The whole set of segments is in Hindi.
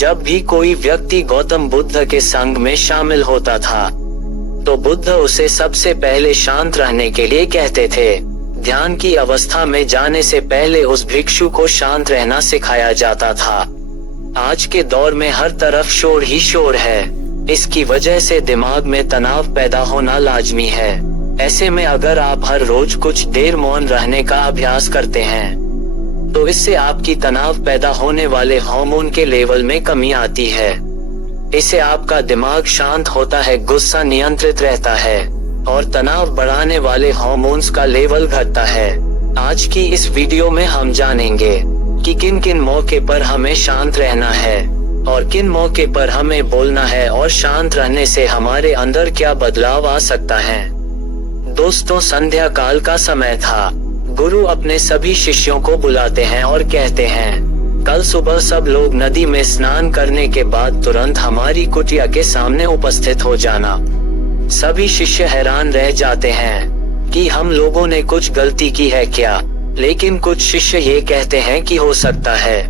जब भी कोई व्यक्ति गौतम बुद्ध के संग में शामिल होता था तो बुद्ध उसे सबसे पहले शांत रहने के लिए कहते थे। ध्यान की अवस्था में जाने से पहले उस भिक्षु को शांत रहना सिखाया जाता था। आज के दौर में हर तरफ शोर ही शोर है। इसकी वजह से दिमाग में तनाव पैदा होना लाजमी है। ऐसे में अगर आप हर रोज कुछ देर मौन रहने का अभ्यास करते हैं तो इससे आपकी तनाव पैदा होने वाले हार्मोन के लेवल में कमी आती है। इससे आपका दिमाग शांत होता है, गुस्सा नियंत्रित रहता है और तनाव बढ़ाने वाले हार्मोन्स का लेवल घटता है। आज की इस वीडियो में हम जानेंगे कि किन किन मौके पर हमें शांत रहना है और किन मौके पर हमें बोलना है और शांत रहने से हमारे अंदर क्या बदलाव आ सकता है। दोस्तों, संध्या काल का समय था। गुरु अपने सभी शिष्यों को बुलाते हैं और कहते हैं, कल सुबह सब लोग नदी में स्नान करने के बाद तुरंत हमारी कुटिया के सामने उपस्थित हो जाना। सभी शिष्य हैरान रह जाते हैं कि हम लोगों ने कुछ गलती की है क्या, लेकिन कुछ शिष्य ये कहते हैं कि हो सकता है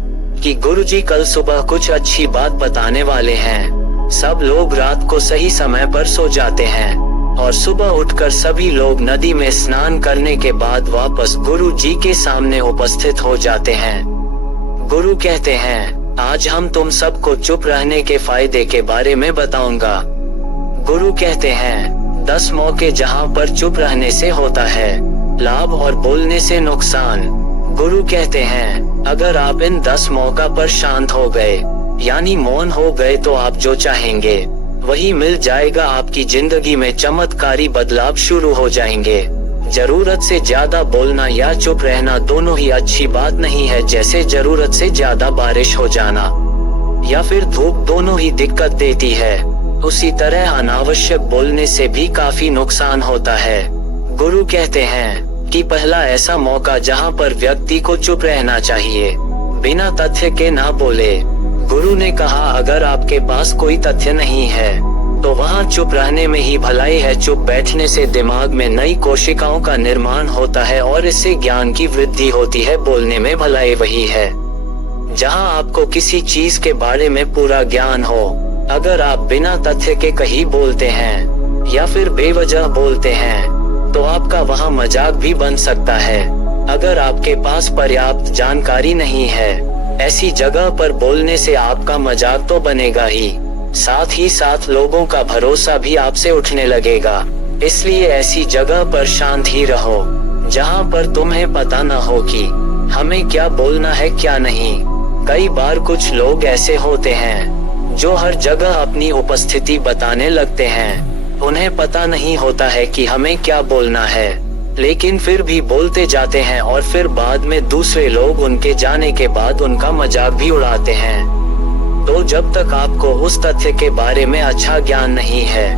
कि गुरुजी कल सुबह कुछ अच्छी बात बताने वाले हैं। सब लोग रात को सही समय पर सो जाते हैं और सुबह उठकर सभी लोग नदी में स्नान करने के बाद वापस गुरु जी के सामने उपस्थित हो जाते हैं। गुरु कहते हैं, आज हम तुम सबको चुप रहने के फायदे के बारे में बताऊंगा। गुरु कहते हैं, 10 मौके जहां पर चुप रहने से होता है लाभ और बोलने से नुकसान। गुरु कहते हैं, अगर आप इन 10 मौका पर शांत हो गए यानी मौन हो गए तो आप जो चाहेंगे वही मिल जाएगा। आपकी जिंदगी में चमत्कारी बदलाव शुरू हो जाएंगे। जरूरत से ज्यादा बोलना या चुप रहना दोनों ही अच्छी बात नहीं है, जैसे जरूरत से ज्यादा बारिश हो जाना या फिर धूप, दोनों ही दिक्कत देती है। उसी तरह अनावश्यक बोलने से भी काफी नुकसान होता है। गुरु कहते हैं कि पहला ऐसा मौका जहां पर व्यक्ति को चुप रहना चाहिए, बिना तथ्य के ना बोले। गुरु ने कहा, अगर आपके पास कोई तथ्य नहीं है तो वहाँ चुप रहने में ही भलाई है। चुप बैठने से दिमाग में नई कोशिकाओं का निर्माण होता है और इससे ज्ञान की वृद्धि होती है। बोलने में भलाई वही है जहाँ आपको किसी चीज के बारे में पूरा ज्ञान हो। अगर आप बिना तथ्य के कहीं बोलते हैं या फिर बेवजह बोलते हैं तो आपका वहाँ मजाक भी बन सकता है। अगर आपके पास पर्याप्त जानकारी नहीं है, ऐसी जगह पर बोलने से आपका मजाक तो बनेगा ही साथ लोगों का भरोसा भी आपसे उठने लगेगा। इसलिए ऐसी जगह पर शांत ही रहो जहां पर तुम्हें पता न हो कि हमें क्या बोलना है क्या नहीं। कई बार कुछ लोग ऐसे होते हैं जो हर जगह अपनी उपस्थिति बताने लगते हैं। उन्हें पता नहीं होता है कि हमें क्या बोलना है, लेकिन फिर भी बोलते जाते हैं और फिर बाद में दूसरे लोग उनके जाने के बाद उनका मजाक भी उड़ाते हैं। तो जब तक आपको उस तथ्य के बारे में अच्छा ज्ञान नहीं है,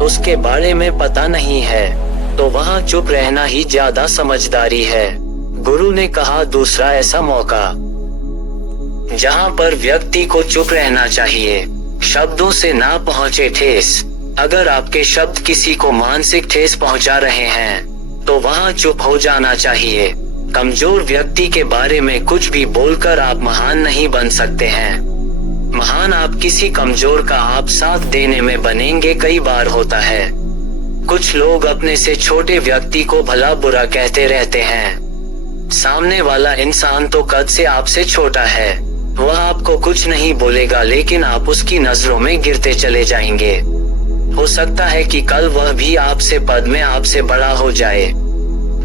उसके बारे में पता नहीं है, तो वहाँ चुप रहना ही ज्यादा समझदारी है। गुरु ने कहा, दूसरा ऐसा मौका जहाँ पर व्यक्ति को चुप रहना चाहिए, शब्दों से ना पहुँचे ठेस। अगर आपके शब्द किसी को मानसिक ठेस पहुँचा रहे हैं तो वहाँ चुप हो जाना चाहिए। कमजोर व्यक्ति के बारे में कुछ भी बोलकर आप महान नहीं बन सकते हैं। महान आप किसी कमजोर का आप साथ देने में बनेंगे। कई बार होता है कुछ लोग अपने से छोटे व्यक्ति को भला बुरा कहते रहते हैं। सामने वाला इंसान तो कद से आपसे छोटा है, वह आपको कुछ नहीं बोलेगा, लेकिन आप उसकी नजरों में गिरते चले जाएंगे। हो सकता है कि कल वह भी आपसे पद में आपसे बड़ा हो जाए।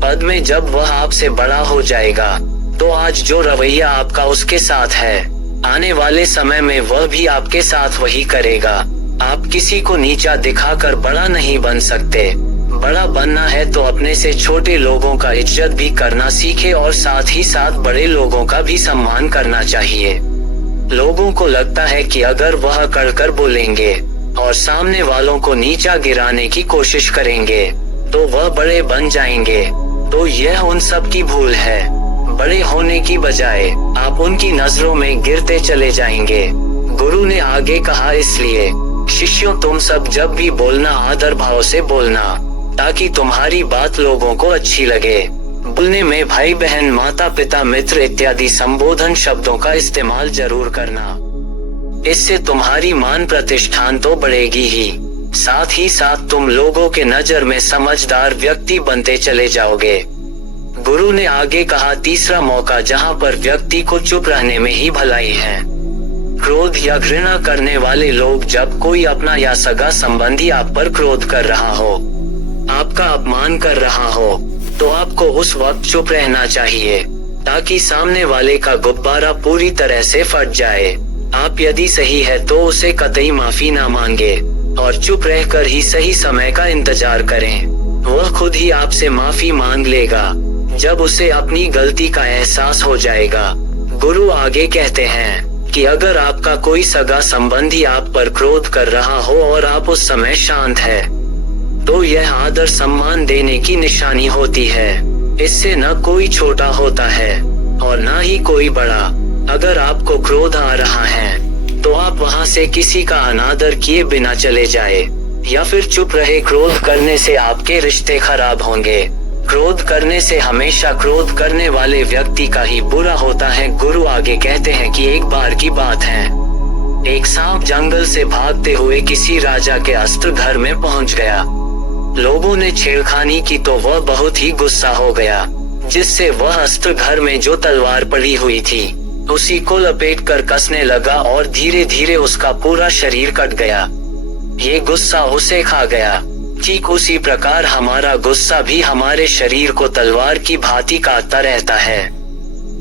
पद में जब वह आपसे बड़ा हो जाएगा तो आज जो रवैया आपका उसके साथ है, आने वाले समय में वह भी आपके साथ वही करेगा। आप किसी को नीचा दिखाकर बड़ा नहीं बन सकते। बड़ा बनना है तो अपने से छोटे लोगों का इज्जत भी करना सीखे और साथ ही साथ बड़े लोगों का भी सम्मान करना चाहिए। लोगों को लगता है कि अगर वह कड़कर बोलेंगे और सामने वालों को नीचा गिराने की कोशिश करेंगे तो वह बड़े बन जाएंगे। तो यह उन सब की भूल है। बड़े होने की बजाय आप उनकी नजरों में गिरते चले जाएंगे। गुरु ने आगे कहा, इसलिए शिष्यों तुम सब जब भी बोलना आदर भाव से बोलना, ताकि तुम्हारी बात लोगों को अच्छी लगे। बोलने में भाई बहन, माता पिता, मित्र इत्यादि संबोधन शब्दों का इस्तेमाल जरूर करना। इससे तुम्हारी मान प्रतिष्ठान तो बढ़ेगी ही, साथ ही साथ तुम लोगों के नजर में समझदार व्यक्ति बनते चले जाओगे। गुरु ने आगे कहा, तीसरा मौका जहाँ पर व्यक्ति को चुप रहने में ही भलाई है। क्रोध या घृणा करने वाले लोग, जब कोई अपना या सगा संबंधी आप पर क्रोध कर रहा हो, आपका अपमान कर रहा हो, तो आपको उस वक्त चुप रहना चाहिए ताकि सामने वाले का गुब्बारा पूरी तरह से फट जाए। आप यदि सही है तो उसे कतई माफी ना मांगे और चुप रहकर ही सही समय का इंतजार करें। वह खुद ही आपसे माफी मांग लेगा जब उसे अपनी गलती का एहसास हो जाएगा। गुरु आगे कहते हैं कि अगर आपका कोई सगा संबंधी आप पर क्रोध कर रहा हो और आप उस समय शांत है, तो यह आदर सम्मान देने की निशानी होती है। इससे न कोई छोटा होता है और न ही कोई बड़ा। अगर आपको क्रोध आ रहा है तो आप वहां से किसी का अनादर किए बिना चले जाए या फिर चुप रहे। क्रोध करने से आपके रिश्ते खराब होंगे। क्रोध करने से हमेशा क्रोध करने वाले व्यक्ति का ही बुरा होता है। गुरु आगे कहते हैं कि एक बार की बात है, एक सांप जंगल से भागते हुए किसी राजा के अस्त्र घर में पहुंच गया। लोगों ने छेड़खानी की तो वह बहुत ही गुस्सा हो गया, जिससे वह अस्त्र घर में जो तलवार पड़ी हुई थी उसी को लपेट कर कसने लगा और धीरे धीरे उसका पूरा शरीर कट गया। ये गुस्सा उसे खा गया। ठीक उसी प्रकार हमारा गुस्सा भी हमारे शरीर को तलवार की भांति काटता रहता है।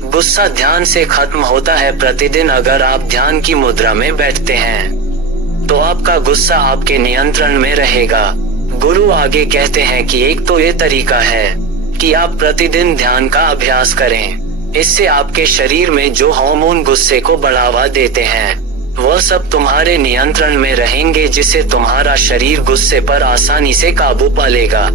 गुस्सा ध्यान से खत्म होता है। प्रतिदिन अगर आप ध्यान की मुद्रा में बैठते हैं तो आपका गुस्सा आपके नियंत्रण में रहेगा। गुरु आगे कहते हैं कि एक तो ये तरीका है कि आप प्रतिदिन ध्यान का अभ्यास करें। इससे आपके शरीर में जो हार्मोन गुस्से को बढ़ावा देते हैं वह सब तुम्हारे नियंत्रण में रहेंगे, जिससे तुम्हारा शरीर गुस्से पर आसानी से काबू पा लेगा।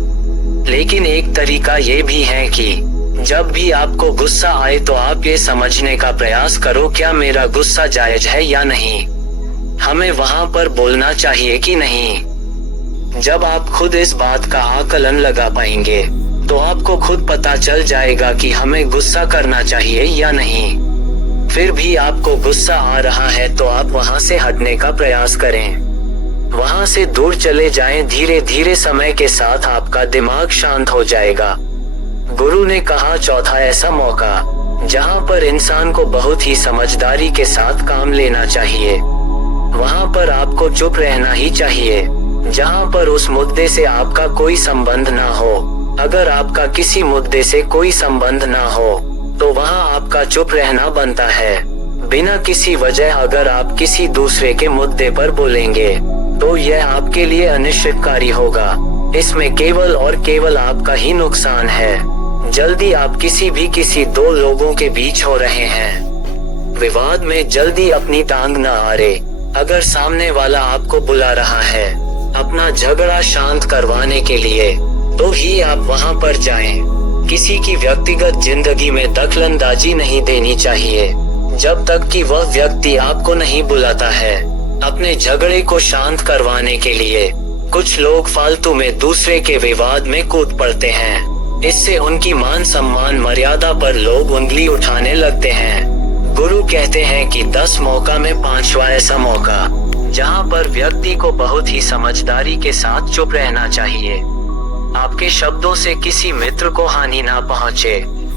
लेकिन एक तरीका ये भी है कि जब भी आपको गुस्सा आए तो आप ये समझने का प्रयास करो, क्या मेरा गुस्सा जायज है या नहीं, हमें वहां पर बोलना चाहिए कि नहीं। जब आप खुद इस बात का आकलन लगा पाएंगे तो आपको खुद पता चल जाएगा कि हमें गुस्सा करना चाहिए या नहीं। फिर भी आपको गुस्सा आ रहा है तो आप वहां से हटने का प्रयास करें, वहां से दूर चले जाएं। धीरे धीरे समय के साथ आपका दिमाग शांत हो जाएगा। गुरु ने कहा, चौथा ऐसा मौका जहां पर इंसान को बहुत ही समझदारी के साथ काम लेना चाहिए, वहां पर आपको चुप रहना ही चाहिए। जहां पर उस मुद्दे से आपका कोई संबंध ना हो। अगर आपका किसी मुद्दे से कोई संबंध ना हो तो वहां आपका चुप रहना बनता है। बिना किसी वजह अगर आप किसी दूसरे के मुद्दे पर बोलेंगे तो यह आपके लिए अनिश्चितकारी होगा। इसमें केवल और केवल आपका ही नुकसान है। जल्दी आप किसी दो लोगों के बीच हो रहे हैं, विवाद में जल्दी अपनी टांग न अड़े। अगर सामने वाला आपको बुला रहा है अपना झगड़ा शांत करवाने के लिए तो ही आप वहां पर जाएं। किसी की व्यक्तिगत जिंदगी में दखलंदाजी नहीं देनी चाहिए जब तक कि वह व्यक्ति आपको नहीं बुलाता है अपने झगड़े को शांत करवाने के लिए। कुछ लोग फालतू में दूसरे के विवाद में कूद पड़ते हैं। इससे उनकी मान सम्मान मर्यादा पर लोग उंगली उठाने लगते हैं। गुरु कहते हैं कि 10 मौका में 5वां ऐसा मौका जहां पर व्यक्ति को बहुत ही समझदारी के साथ चुप रहना चाहिए। आपके शब्दों से किसी मित्र को हानि ना पहुंचे।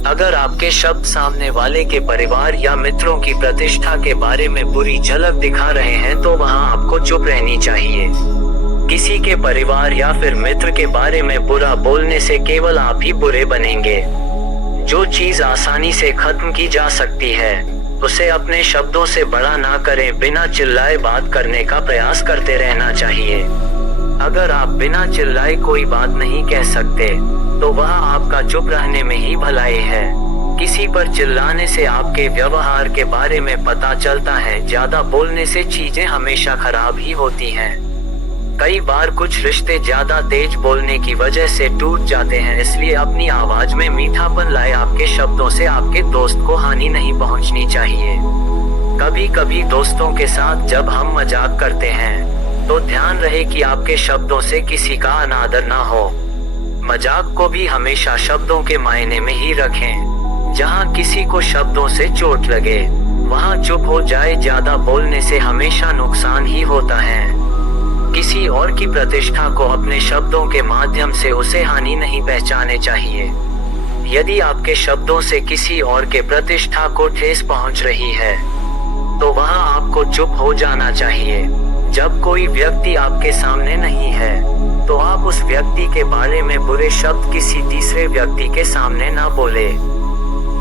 अगर आपके शब्द सामने वाले के परिवार या मित्रों की प्रतिष्ठा के बारे में बुरी झलक दिखा रहे हैं तो वहां आपको चुप रहनी चाहिए। किसी के परिवार या फिर मित्र के बारे में बुरा बोलने से केवल आप ही बुरे बनेंगे। जो चीज आसानी से खत्म की जा सकती है उसे अपने शब्दों से बड़ा ना करें। बिना चिल्लाए बात करने का प्रयास करते रहना चाहिए। अगर आप बिना चिल्लाए कोई बात नहीं कह सकते तो वह आपका चुप रहने में ही भलाई है। किसी पर चिल्लाने से आपके व्यवहार के बारे में पता चलता है। ज्यादा बोलने से चीजें हमेशा खराब ही होती हैं। कई बार कुछ रिश्ते ज्यादा तेज बोलने की वजह से टूट जाते हैं। इसलिए अपनी आवाज में मीठापन लाए। आपके शब्दों से आपके दोस्त को हानि नहीं पहुंचनी चाहिए। कभी कभी दोस्तों के साथ जब हम मजाक करते हैं तो ध्यान रहे कि आपके शब्दों से किसी का अनादर ना हो। मजाक को भी हमेशा शब्दों के मायने में ही रखें। जहां किसी को शब्दों से चोट लगे वहाँ चुप हो जाए। ज्यादा बोलने से हमेशा नुकसान ही होता है। किसी और की प्रतिष्ठा को अपने शब्दों के माध्यम से उसे हानि नहीं पहुंचाने चाहिए। यदि आपके शब्दों से किसी और के प्रतिष्ठा को ठेस पहुंच रही है तो वहां आपको चुप हो जाना चाहिए। जब कोई व्यक्ति आपके सामने नहीं है तो आप उस व्यक्ति के बारे में बुरे शब्द किसी तीसरे व्यक्ति के सामने ना बोले।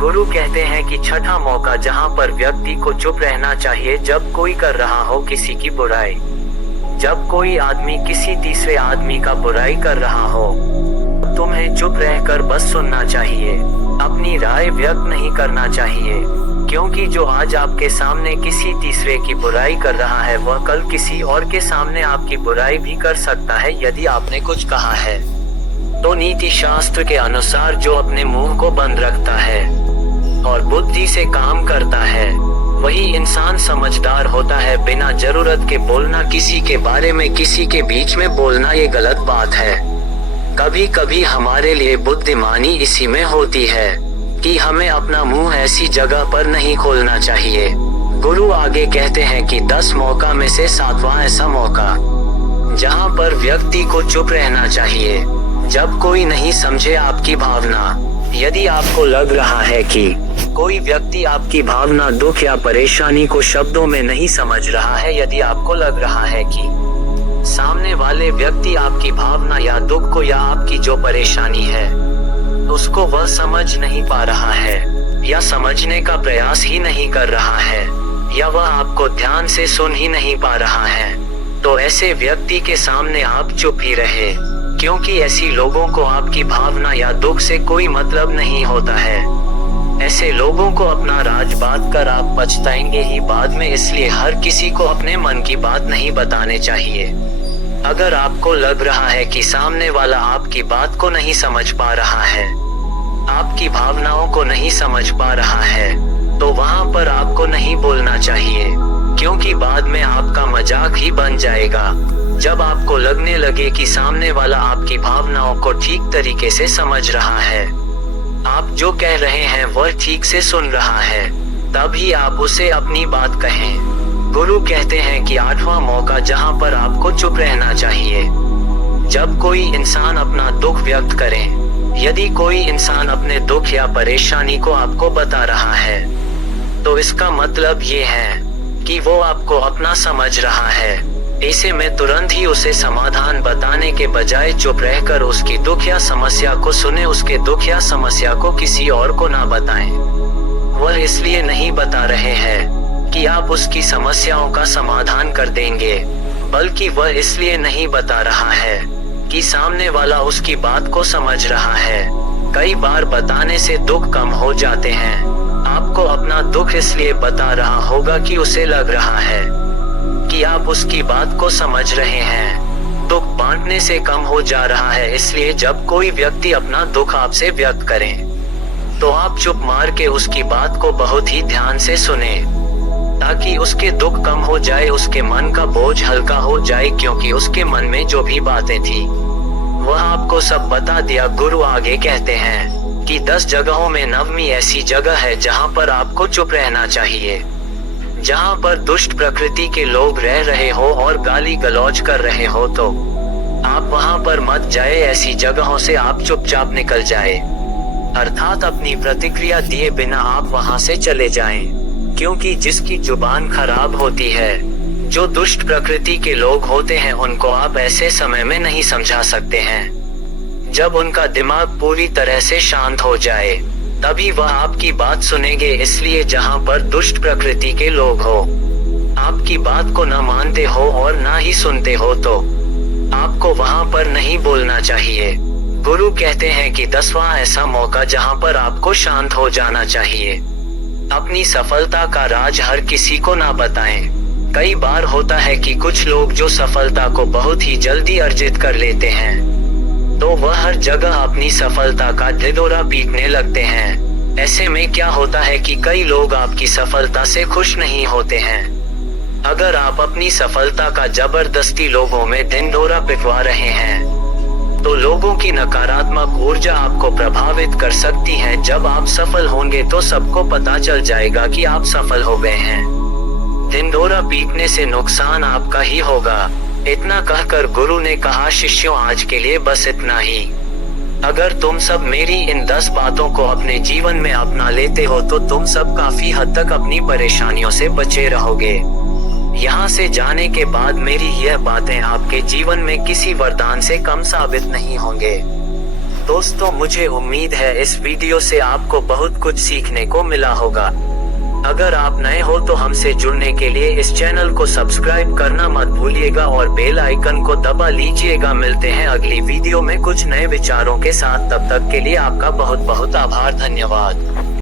गुरु कहते हैं कि छठा मौका जहां पर व्यक्ति को चुप रहना चाहिए जब कोई कर रहा हो किसी की बुराई। जब कोई आदमी किसी तीसरे आदमी का बुराई कर रहा हो तुम्हें चुप रहकर बस सुनना चाहिए, अपनी राय व्यक्त नहीं करना चाहिए, क्योंकि जो आज आपके सामने किसी तीसरे की बुराई कर रहा है वह कल किसी और के सामने आपकी बुराई भी कर सकता है। यदि आपने कुछ कहा है तो नीति शास्त्र के अनुसार जो अपने मुंह को बंद रखता है और बुद्धि से काम करता है वही इंसान समझदार होता है। बिना जरूरत के बोलना, किसी के बारे में किसी के बीच में बोलना ये गलत बात है। कभी कभी हमारे लिए बुद्धिमानी इसी में होती है कि हमें अपना मुंह ऐसी जगह पर नहीं खोलना चाहिए। गुरु आगे कहते हैं कि 10 मौका में से 7वां ऐसा मौका जहां पर व्यक्ति को चुप रहना चाहिए जब कोई नहीं समझे आपकी भावना। यदि आपको लग रहा है कि कोई व्यक्ति आपकी भावना, दुख या परेशानी को शब्दों में नहीं समझ रहा है, यदि आपको लग रहा है कि सामने वाले व्यक्ति आपकी भावना या दुख को या आपकी जो परेशानी है उसको वह समझ नहीं पा रहा है या समझने का प्रयास ही नहीं कर रहा है या वह आपको ध्यान से सुन ही नहीं पा रहा है, तो ऐसे व्यक्ति के सामने आप चुप ही रहे, क्योंकि ऐसी लोगों को आपकी भावना या दुख से कोई मतलब नहीं होता है। ऐसे लोगों को अपना राज बात कर आप पछताएंगे ही बाद में, इसलिए हर किसी को अपने मन की बात नहीं बताने चाहिए। अगर आपको लग रहा है कि सामने वाला आपकी बात को नहीं समझ पा रहा है, आपकी भावनाओं को नहीं समझ पा रहा है, तो वहां पर आपको नहीं बोलना चाहिए, क्योंकि बाद में आपका मजाक ही बन जाएगा। जब आपको लगने लगे कि सामने वाला आपकी भावनाओं को ठीक तरीके से समझ रहा है, आप जो कह रहे हैं वह ठीक से सुन रहा है, तभी आप उसे अपनी बात कहें। गुरु कहते हैं कि 8वां मौका जहां पर आपको चुप रहना चाहिए जब कोई इंसान अपना दुख व्यक्त करे। यदि कोई इंसान अपने दुख या परेशानी को आपको बता रहा है तो इसका मतलब ये है कि वो आपको अपना समझ रहा है। ऐसे में तुरंत ही उसे समाधान बताने के बजाय चुप रहकर उसकी दुख या समस्या को सुने। उसके दुख या समस्या को किसी और को ना बताएं। वह इसलिए नहीं बता रहे हैं कि आप उसकी समस्याओं का समाधान कर देंगे, बल्कि वह इसलिए नहीं बता रहा है कि सामने वाला उसकी बात को समझ रहा है। कई बार बताने से दुख कम हो जाते हैं। आपको अपना दुख इसलिए बता रहा होगा कि उसे लग रहा है कि आप उसकी बात को समझ रहे हैं। दुख बांटने से कम हो जा रहा है, इसलिए जब कोई व्यक्ति अपना दुख आपसे व्यक्त करे तो आप चुप मार के उसकी बात को बहुत ही ध्यान से सुने, ताकि उसके दुख कम हो जाए, उसके मन का बोझ हल्का हो जाए, क्योंकि उसके मन में जो भी बातें थी वह आपको सब बता दिया। गुरु आगे कहते हैं कि 10 जगहों में 9वीं ऐसी जगह है जहां पर आपको चुप रहना चाहिए। जहां पर दुष्ट प्रकृति के लोग रह रहे हो और गाली गलौज कर रहे हो तो आप वहां पर मत जाए। ऐसी जगहों से आप चुपचाप निकल जाए, अर्थात अपनी प्रतिक्रिया दिए बिना आप वहां से चले जाएं, क्योंकि जिसकी जुबान खराब होती है, जो दुष्ट प्रकृति के लोग होते हैं, उनको आप ऐसे समय में नहीं समझा सकते हैं। जब उनका दिमाग पूरी तरह से शांत हो जाए तभी वह आपकी बात सुनेंगे। इसलिए जहां पर दुष्ट प्रकृति के लोग हो, आपकी बात को न मानते हो और न ही सुनते हो, तो आपको वहां पर नहीं बोलना चाहिए। गुरु कहते हैं कि 10वां ऐसा मौका जहां पर आपको शांत हो जाना चाहिए। अपनी सफलता का राज हर किसी को ना बताएं। कई बार होता है कि कुछ लोग जो सफलता को बहुत ही जल्दी अर्जित कर लेते हैं तो वह हर जगह अपनी सफलता का ढिढोरा पीटने लगते हैं। ऐसे में क्या होता है कि कई लोग आपकी सफलता से खुश नहीं होते हैं। अगर आप अपनी सफलता का जबरदस्ती लोगों में ढिढोरा पिटवा रहे हैं तो लोगों की नकारात्मक ऊर्जा आपको प्रभावित कर सकती है। जब आप सफल होंगे तो सबको पता चल जाएगा कि आप सफल हो गए हैं। ढिंढोरा पीटने से नुकसान आपका ही होगा। इतना कहकर गुरु ने कहा, शिष्यों आज के लिए बस इतना ही। अगर तुम सब मेरी इन 10 बातों को अपने जीवन में अपना लेते हो तो तुम सब काफी हद तक अपनी परेशानियों से बचे रहोगे। यहाँ से जाने के बाद मेरी यह बातें आपके जीवन में किसी वरदान से कम साबित नहीं होंगे। दोस्तों, मुझे उम्मीद है इस वीडियो से आपको बहुत कुछ सीखने को मिला होगा। अगर आप नए हो तो हमसे जुड़ने के लिए इस चैनल को सब्सक्राइब करना मत भूलिएगा और बेल आइकन को दबा लीजिएगा। मिलते हैं अगली वीडियो में कुछ नए विचारों के साथ। तब तक के लिए आपका बहुत बहुत आभार। धन्यवाद।